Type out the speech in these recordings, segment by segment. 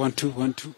1 2 1 2.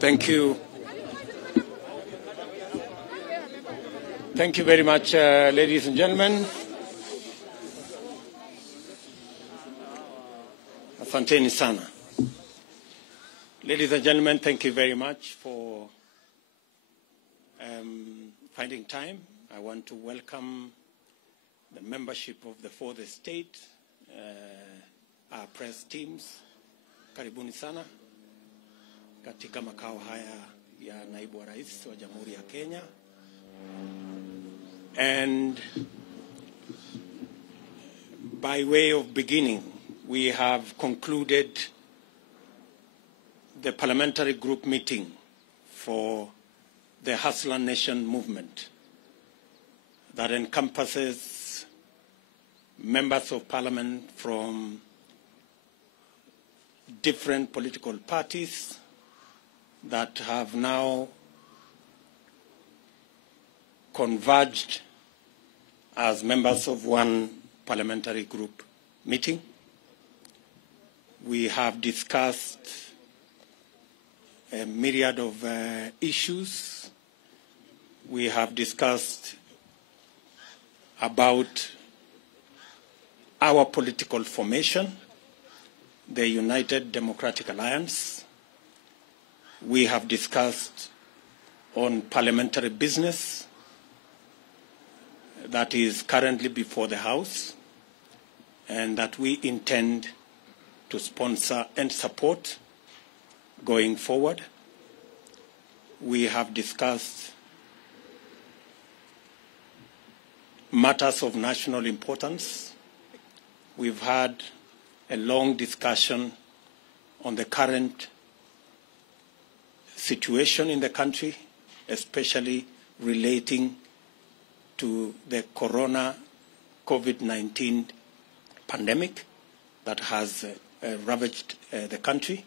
Thank you. Thank you very much, ladies and gentlemen. Asanteni sana. Ladies and gentlemen, thank you very much for finding time. I want to welcome the membership of the fourth estate, our press teams. Karibuni sana katika makao haya ya naibu wa rais wa Jamhuri ya Kenya. And by way of beginning, we have concluded the parliamentary group meeting for the Hustler Nation movement that encompasses members of parliament from different political parties that have now converged as members of one parliamentary group meeting. We have discussed a myriad of issues. We have discussed about our political formation, the United Democratic Alliance. We have discussed on parliamentary business that is currently before the House and that we intend to sponsor and support going forward. We have discussed matters of national importance. We've had a long discussion on the current situation in the country, especially relating to the COVID-19 pandemic that has ravaged the country.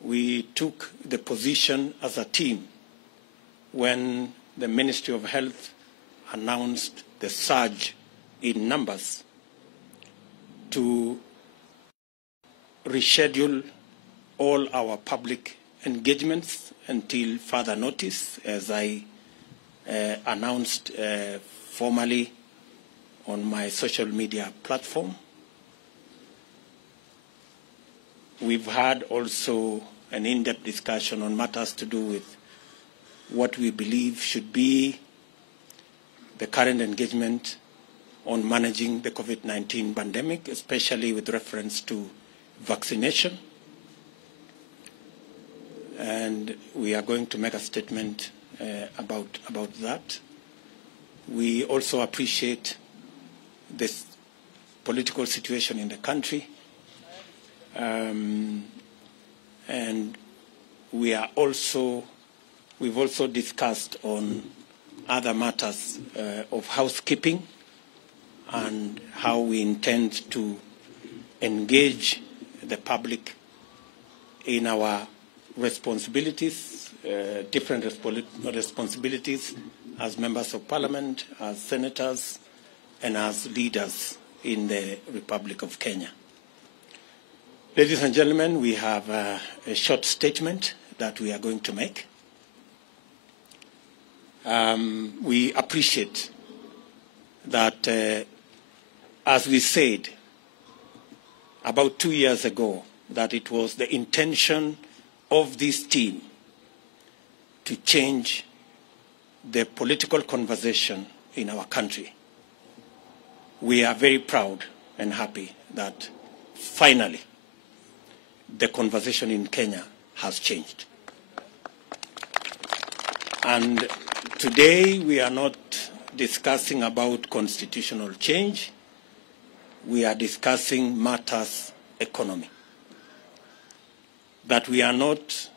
We took the position as a team when the Ministry of Health announced the surge in numbers to reschedule all our public engagements until further notice, as I announced formally on my social media platform. We've had also an in-depth discussion on matters to do with what we believe should be the current engagement on managing the COVID-19 pandemic, especially with reference to vaccination. And we are going to make a statement about that. We also appreciate this political situation in the country, and we've also discussed on other matters of housekeeping and how we intend to engage the public in our responsibilities, different responsibilities as members of parliament, as senators, and as leaders in the Republic of Kenya. Ladies and gentlemen, we have a short statement that we are going to make. We appreciate that, as we said about 2 years ago, that it was the intention of this team to change the political conversation in our country. We are very proud and happy that finally the conversation in Kenya has changed. And today we are not discussing about constitutional change. We are discussing matters economy. That we are not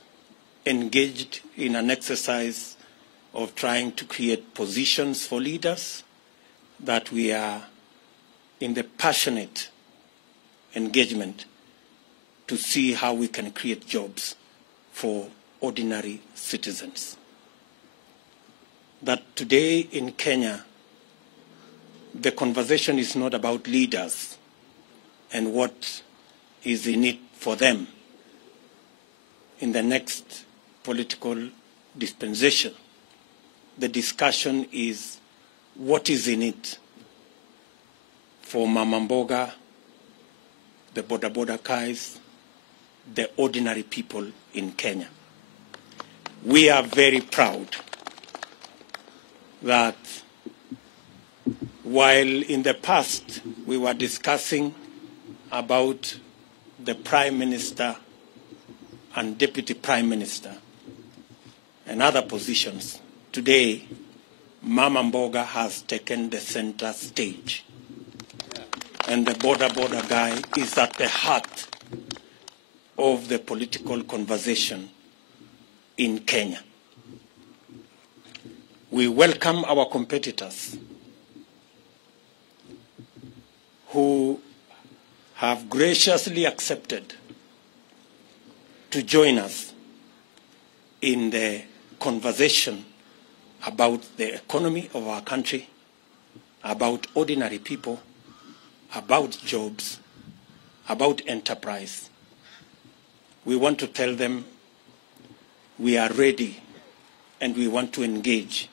engaged in an exercise of trying to create positions for leaders, that we are in the passionate engagement to see how we can create jobs for ordinary citizens. That today in Kenya, the conversation is not about leaders and what is in it for them in the next political dispensation. The discussion is what is in it for Mama Mboga, the boda guys, the ordinary people in Kenya. We are very proud that while in the past we were discussing about the Prime Minister and Deputy Prime Minister and other positions, today Mama Mboga has taken the center stage. And the boda guy is at the heart of the political conversation in Kenya. We welcome our competitors who have graciously accepted to join us in the conversation about the economy of our country, about ordinary people, about jobs, about enterprise. We want to tell them we are ready and we want to engage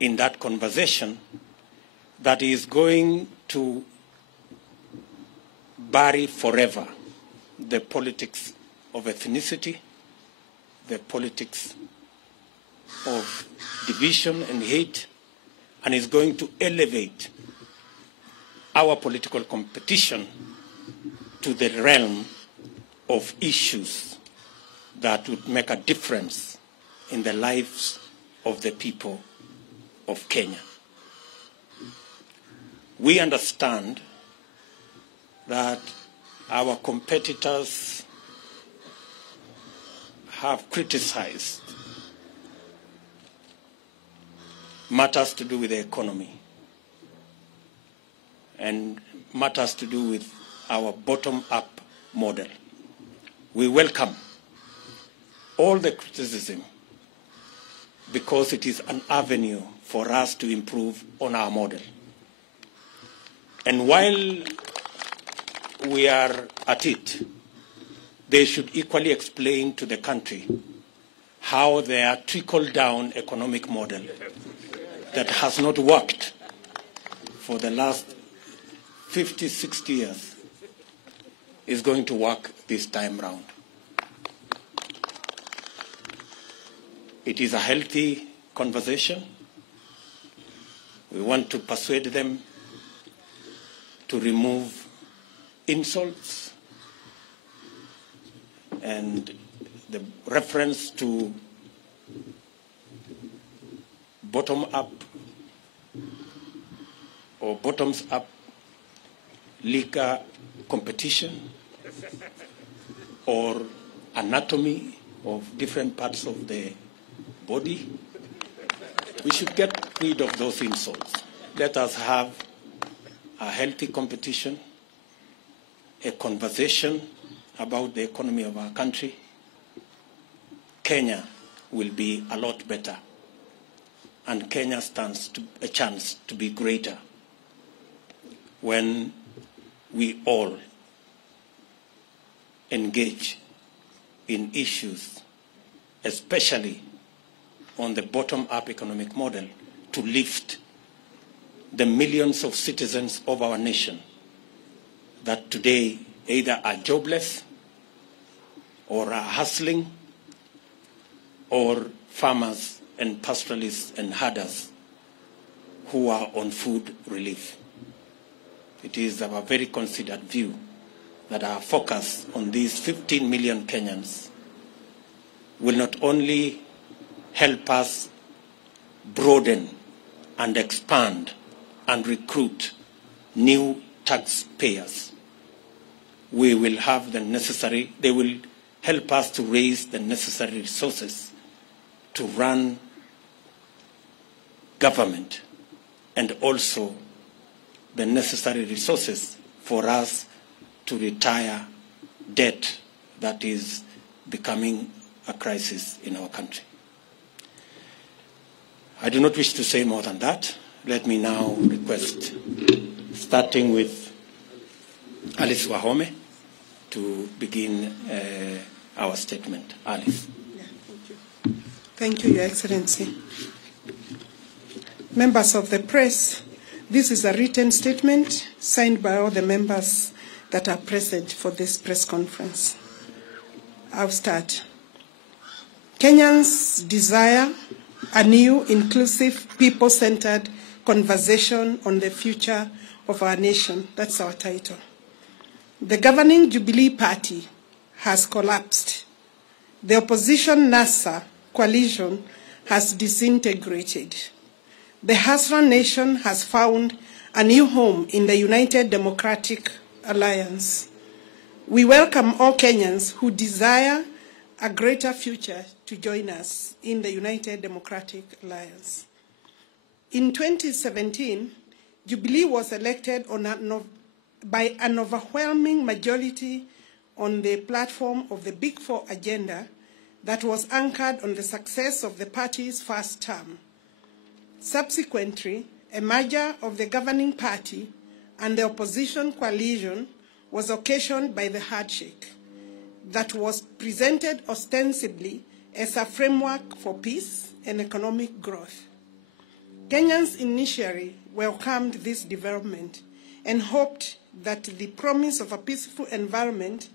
in that conversation that is going to bury forever the politics of ethnicity, the politics of division and hate, and is going to elevate our political competition to the realm of issues that would make a difference in the lives of the people of Kenya. We understand that our competitors have criticized matters to do with the economy and matters to do with our bottom-up model. We welcome all the criticism because it is an avenue for us to improve on our model. And while we are at it, they should equally explain to the country how their trickle-down economic model that has not worked for the last 50, 60 years is going to work this time round. It is a healthy conversation. We want to persuade them to remove insults and the reference to bottom-up or bottoms-up liquor competition or anatomy of different parts of the body. We should get rid of those insults. Let us have a healthy competition, a conversation about the economy of our country. Kenya will be a lot better, and Kenya stands a chance to be greater when we all engage in issues, especially on the bottom-up economic model, to lift the millions of citizens of our nation that today either are jobless or are hustling, or farmers and pastoralists and herders who are on food relief. It is our very considered view that our focus on these 15 million Kenyans will not only help us broaden and expand and recruit new taxpayers. We will have the necessary, they will help us to raise the necessary resources to run government, and also the necessary resources for us to retire debt that is becoming a crisis in our country. I do not wish to say more than that. Let me now request, starting with Alice Wahome, to begin our statement. Alice. Yeah, thank you. Thank you, Your Excellency. Members of the press, this is a written statement signed by all the members that are present for this press conference. I'll start. Kenyans desire a new, inclusive, people-centered conversation on the future of our nation. That's our title. The governing Jubilee Party has collapsed. The opposition NASA coalition has disintegrated. The Hasran nation has found a new home in the United Democratic Alliance. We welcome all Kenyans who desire a greater future to join us in the United Democratic Alliance. In 2017, Jubilee was elected by an overwhelming majority on the platform of the Big Four agenda that was anchored on the success of the party's first term. Subsequently, a merger of the governing party and the opposition coalition was occasioned by the handshake that was presented ostensibly as a framework for peace and economic growth. Kenyans initially welcomed this development and hoped that the promise of a peaceful environment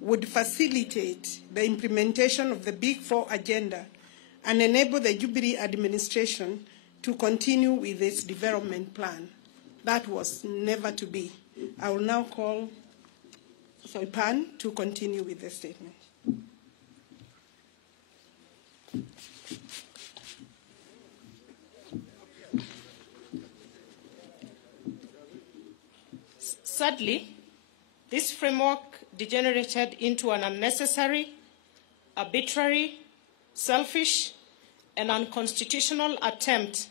would facilitate the implementation of the Big Four agenda and enable the Jubilee administration to continue with its development plan. That was never to be. I will now call Soipan to continue with the statement. Sadly, this framework degenerated into an unnecessary, arbitrary, selfish, and unconstitutional attempt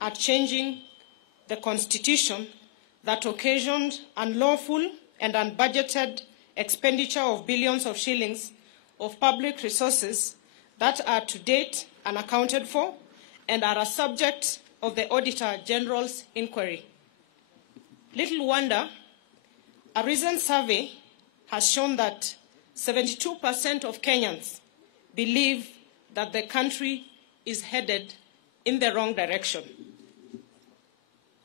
at changing the Constitution that occasioned unlawful and unbudgeted expenditure of billions of shillings of public resources that are to date unaccounted for and are a subject of the Auditor General's inquiry. Little wonder, a recent survey has shown that 72% of Kenyans believe that the country is headed in the wrong direction.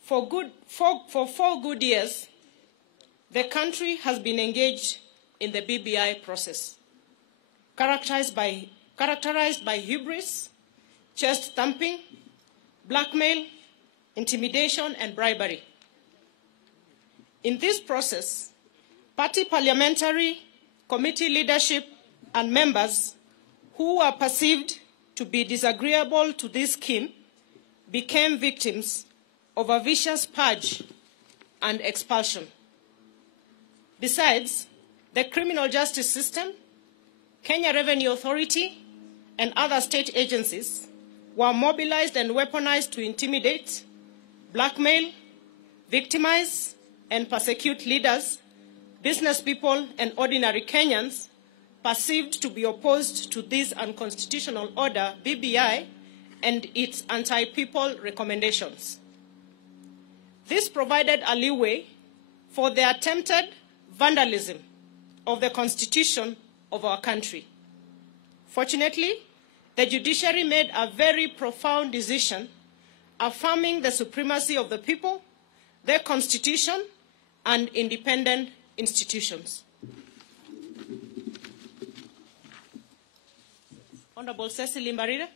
For 4 good years, the country has been engaged in the BBI process, characterized by hubris, chest thumping, blackmail, intimidation, and bribery. In this process, party parliamentary committee leadership and members who were perceived to be disagreeable to this scheme became victims of a vicious purge and expulsion. Besides, the criminal justice system, Kenya Revenue Authority, and other state agencies were mobilized and weaponized to intimidate, blackmail, victimize, and persecute leaders, business people, and ordinary Kenyans perceived to be opposed to this unconstitutional order, BBI, and its anti-people recommendations. This provided a leeway for the attempted vandalism of the constitution of our country. Fortunately, the judiciary made a very profound decision affirming the supremacy of the people, their constitution, and independent institutions. Honorable Cecily Mbarire.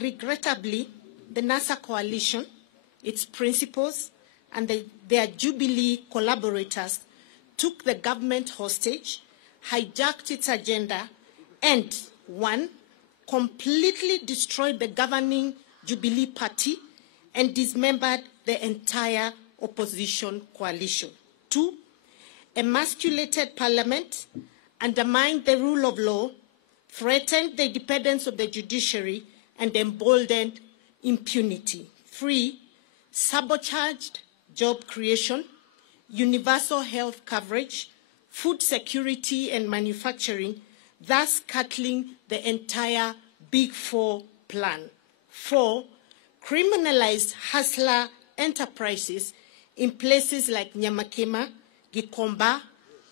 Regrettably, the NASA coalition, its principals, and their Jubilee collaborators took the government hostage, hijacked its agenda, and, one, completely destroyed the governing Jubilee Party and dismembered the entire opposition coalition. Two, emasculated Parliament, undermined the rule of law, threatened the independence of the judiciary, and emboldened impunity. Three, sabotaged job creation, universal health coverage, food security and manufacturing, thus cutting the entire Big Four plan. Four, criminalized hustler enterprises in places like Nyamakema, Gikomba,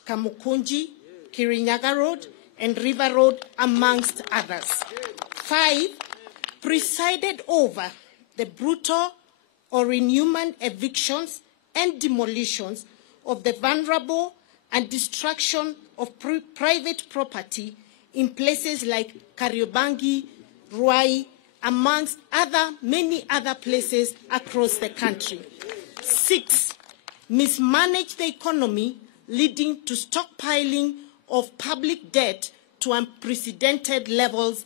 Kamukunji, Kirinyaga Road, and River Road, amongst others. Five, presided over the brutal or inhuman evictions and demolitions of the vulnerable and destruction of private property in places like Kariobangi, Ruai, amongst many other places across the country. Six, mismanaged the economy, leading to stockpiling of public debt to unprecedented levels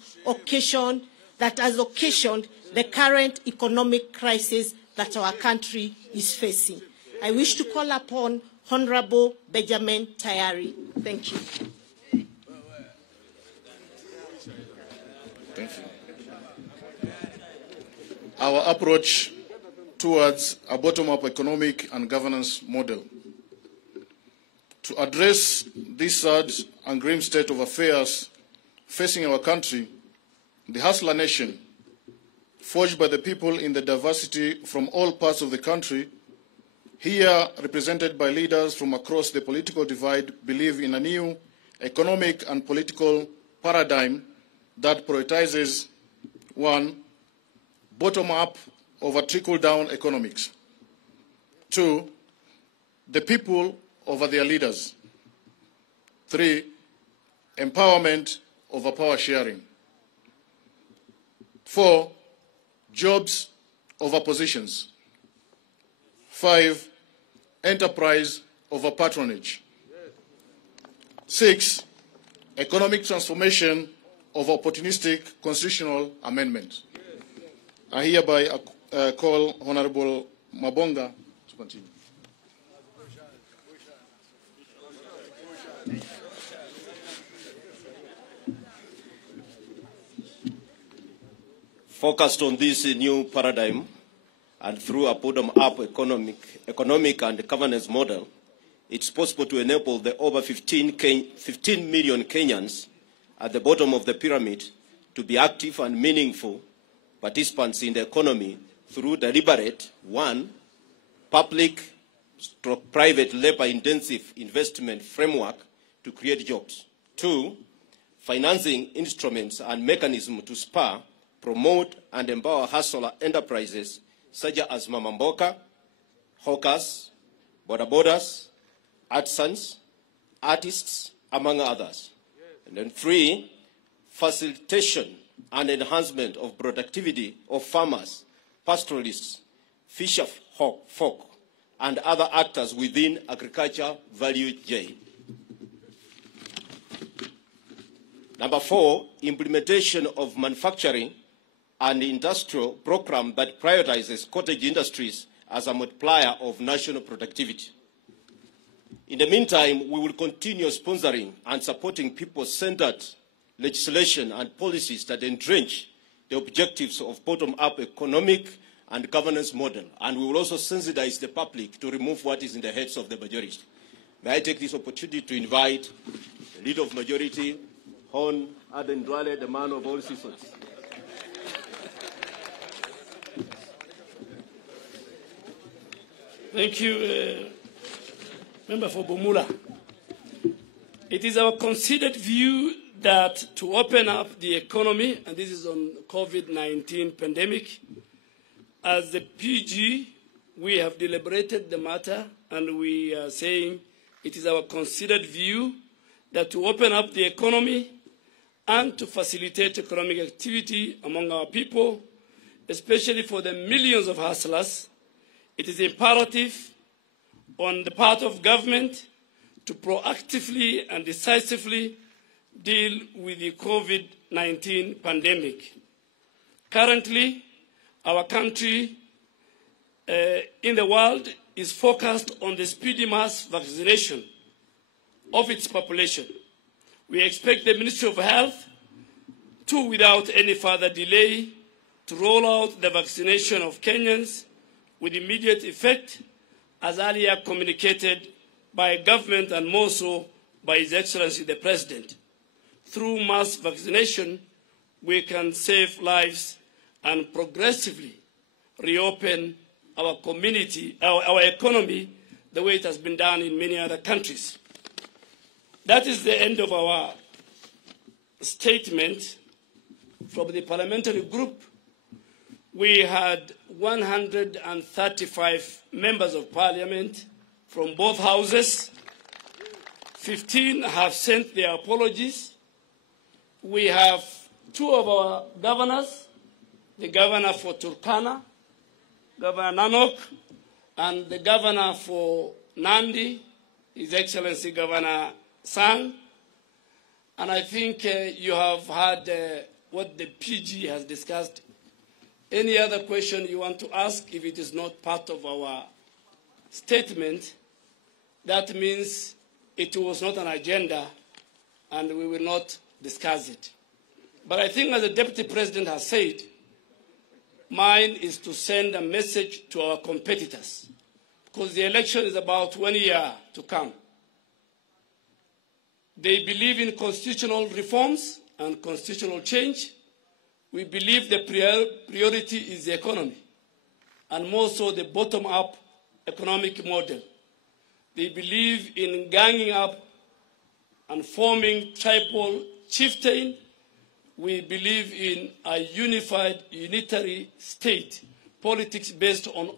that has occasioned the current economic crisis that our country is facing. I wish to call upon Honorable Benjamin Tayari. Thank you. Thank you. Our approach towards a bottom-up economic and governance model. To address this sad and grim state of affairs facing our country, the Hustler Nation, forged by the people in the diversity from all parts of the country, here represented by leaders from across the political divide, believe in a new economic and political paradigm that prioritizes, one, bottom-up over trickle-down economics. Two, the people over their leaders. Three, empowerment over power sharing. Four, jobs over positions. Five, enterprise over patronage. Six, economic transformation over opportunistic constitutional amendment. I hereby call Honorable Mabonga to continue. Focused on this new paradigm and through a bottom-up economic and governance model, it's possible to enable the over 15 million Kenyans at the bottom of the pyramid to be active and meaningful participants in the economy through deliberate, one, public/private labor-intensive investment framework to create jobs. Two, financing instruments and mechanisms to spur, promote, and empower hustler enterprises such as Mama Mboka, hawkers, bodabodas, artisans, artists, among others. And then three, facilitation and enhancement of productivity of farmers, pastoralists, fisher folk, and other actors within agriculture value chain. Number four, implementation of manufacturing and industrial program that prioritizes cottage industries as a multiplier of national productivity. In the meantime, we will continue sponsoring and supporting people-centered legislation and policies that entrench the objectives of bottom-up economic and governance model. And we will also sensitize the public to remove what is in the heads of the majority. May I take this opportunity to invite the leader of majority, Hon Aden Duale, the man of all seasons. Thank you, Member for Bumula. It is our considered view that to open up the economy, and this is on COVID-19 pandemic, as the PG, we have deliberated the matter, and we are saying it is our considered view that to open up the economy and to facilitate economic activity among our people, especially for the millions of hustlers, it is imperative on the part of government to proactively and decisively deal with the COVID-19 pandemic. Currently, our country in the world is focused on the speedy mass vaccination of its population. We expect the Ministry of Health to, without any further delay, to roll out the vaccination of Kenyans with immediate effect, as earlier communicated by government and more so by His Excellency the President. Through mass vaccination, we can save lives and progressively reopen our community, our economy, the way it has been done in many other countries. That is the end of our statement from the parliamentary group. We had 135 members of parliament from both houses. 15 have sent their apologies. We have 2 of our governors, the governor for Turkana, Governor Nanok, and the governor for Nandi, His Excellency Governor Sang. And I think you have heard what the PG has discussed. Any other question you want to ask, if it is not part of our statement, that means it was not an agenda and we will not discuss it. But I think, as the Deputy President has said, mine is to send a message to our competitors, because the election is about 1 year to come. They believe in constitutional reforms and constitutional change. We believe the priority is the economy, and more so the bottom-up economic model. They believe in ganging up and forming tribal chieftain. We believe in a unified, unitary state, politics based on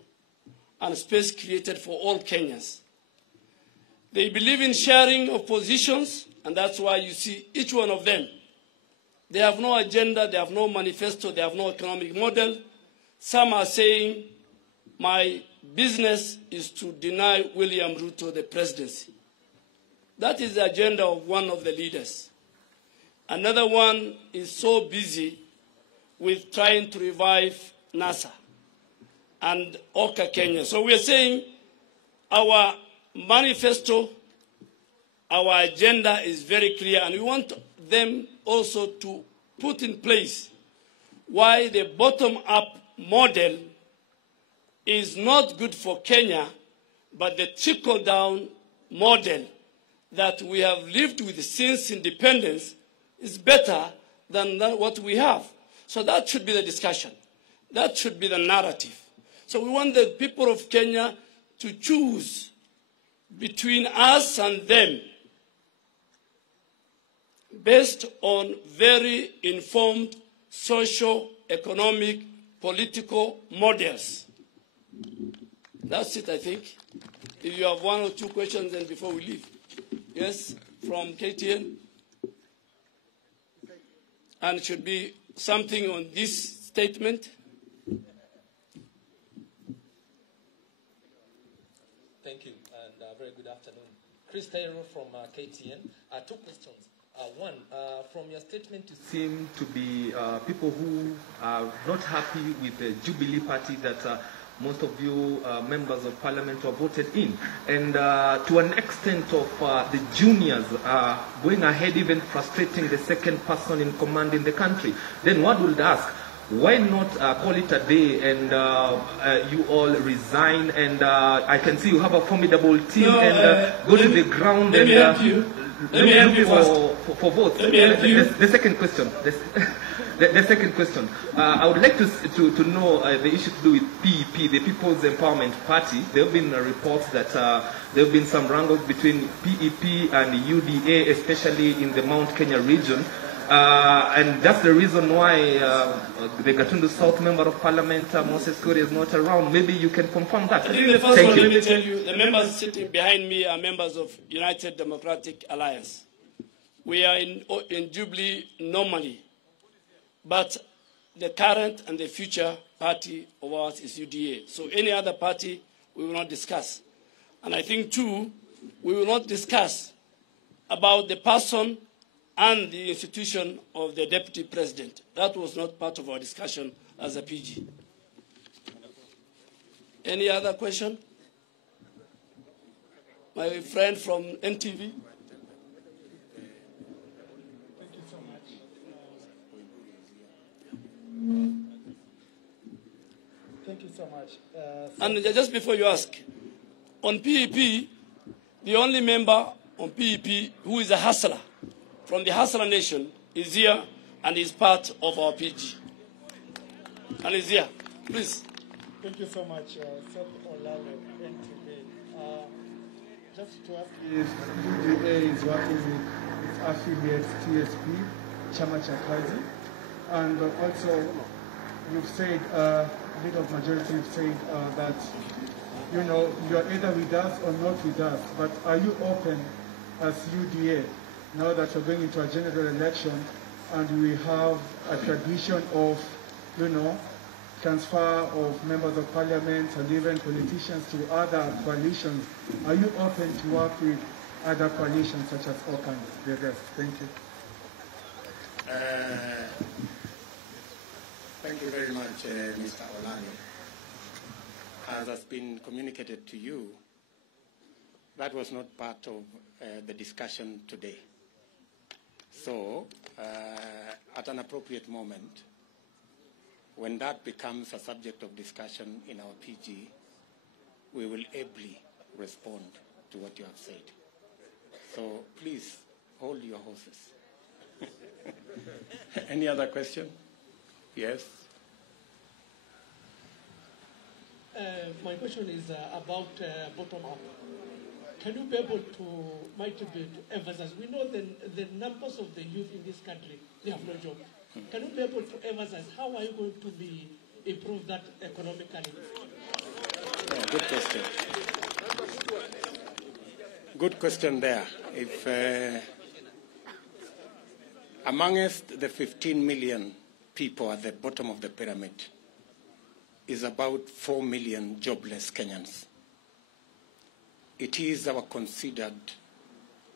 and space created for all Kenyans. They believe in sharing of positions, and that's why you see each one of them. They have no agenda, they have no manifesto, they have no economic model. Some are saying, my business is to deny William Ruto the presidency. That is the agenda of one of the leaders. Another one is so busy with trying to revive NASA and Oka Kenya. So we are saying our manifesto, our agenda is very clear, and we want them also to put in place why the bottom-up model is not good for Kenya, but the trickle-down model that we have lived with since independence is better than what we have. So that should be the discussion. That should be the narrative. So we want the people of Kenya to choose between us and them based on very informed social, economic, political models. That's it, I think. If you have 1 or 2 questions, then before we leave. Yes, from KTN. And it should be something on this statement. Thank you, and very good afternoon. Chris Taylor from KTN. 2 questions. One, from your statement, you seem to be people who are not happy with the Jubilee Party that most of you members of parliament who have voted in. And to an extent of the juniors going ahead, even frustrating the second person in command in the country, then one would ask, why not call it a day and you all resign, and I can see you have a formidable team, go to the ground let and me help you. Let me help you for votes. Let me help you. The second question. The second question. I would like to know the issue to do with PEP, the People's Empowerment Party. There have been reports that there have been some wrangles between PEP and UDA, especially in the Mount Kenya region. And that's the reason why the Gatundu South Member of Parliament, Moses Kuri, is not around. Maybe you can confirm that. I think the first one, let me tell you, the members sitting behind me are members of United Democratic Alliance. We are in Jubilee normally, but the current and the future party of ours is UDA. So any other party, we will not discuss. And I think, too, we will not discuss about the person and the institution of the Deputy President. That was not part of our discussion as a PG. Any other question? My friend from NTV. Thank you so much. Thank you so much. And just before you ask, on PEP, the only member on PEP who is a hustler from the Hustler Nation is here and is part of our PG. And is here. Please. Thank you so much, Seth Olale, NTV. Just to ask if UDA is working with its affiliate TSP, Chama cha Kazi, and also you've said, bit of majority have said that, you know, you're either with us or not with us, but are you open as UDA now that we're going into a general election and we have a tradition of, you know, transfer of members of parliament and even politicians to other coalitions? Are you open to work with other coalitions such as OCAN, the rest? Thank you. Thank you very much, Mr. Olani. As has been communicated to you, that was not part of the discussion today. So, at an appropriate moment, when that becomes a subject of discussion in our PG, we will ably respond to what you have said. So please hold your horses. Any other question? Yes. My question is about bottom-up. Can you be able to emphasize? We know the numbers of the youth in this country, they have no job. Can you be able to emphasize how are you going to improve that economically? Good question. Good question there. If amongst the 15 million people at the bottom of the pyramid is about 4 million jobless Kenyans, it is our considered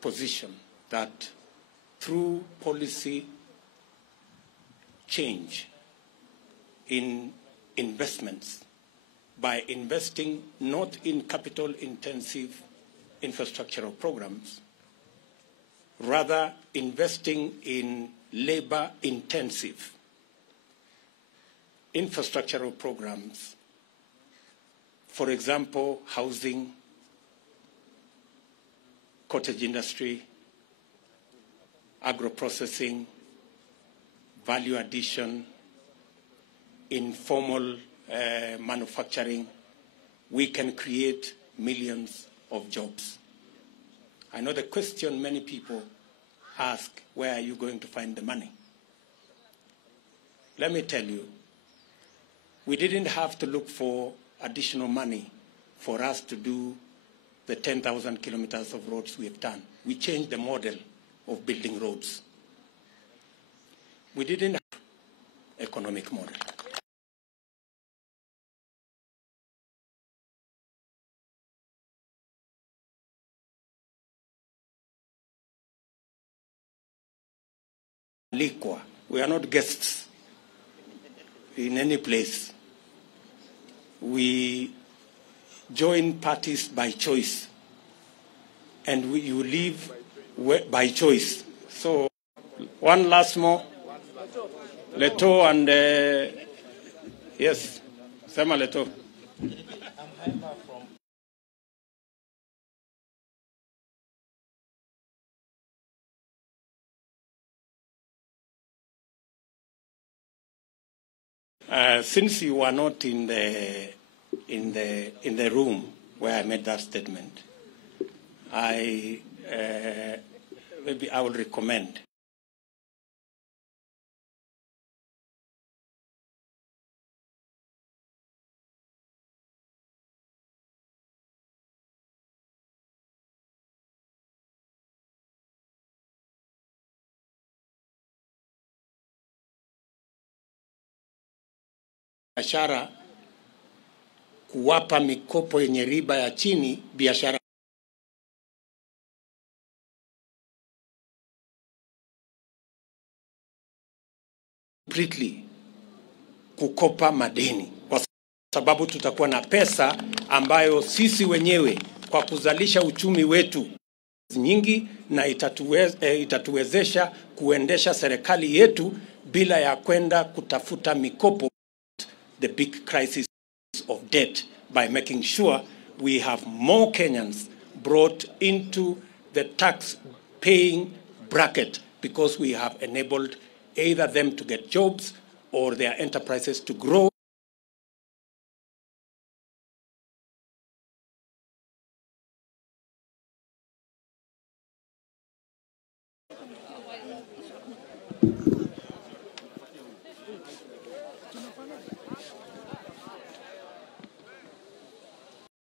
position that through policy change in investments, by investing not in capital-intensive infrastructural programs, rather investing in labor-intensive infrastructural programs, for example, housing, cottage industry, agro-processing, value addition, informal manufacturing, we can create millions of jobs. I know the question many people ask, where are you going to find the money? Let me tell you, we didn't have to look for additional money for us to do the 10,000 kilometers of roads we have done. We changed the model of building roads. We didn't have economic model. We are not guests in any place. we join parties by choice, and you leave by choice. So one last more. Leto and yes, Sema Leto. Since you were not in the room where I made that statement, maybe I will recommend. Biashara kuwapa mikopo yenye riba ya chini biashara completely kukopa madeni, kwa sababu tutakuwa na pesa ambayo sisi wenyewe kwa kuzalisha uchumi wetu nyingi, na itatuwezesha kuendesha serikali yetu bila ya kwenda kutafuta mikopo. The big crisis of debt by making sure we have more Kenyans brought into the tax-paying bracket, because we have enabled either them to get jobs or their enterprises to grow.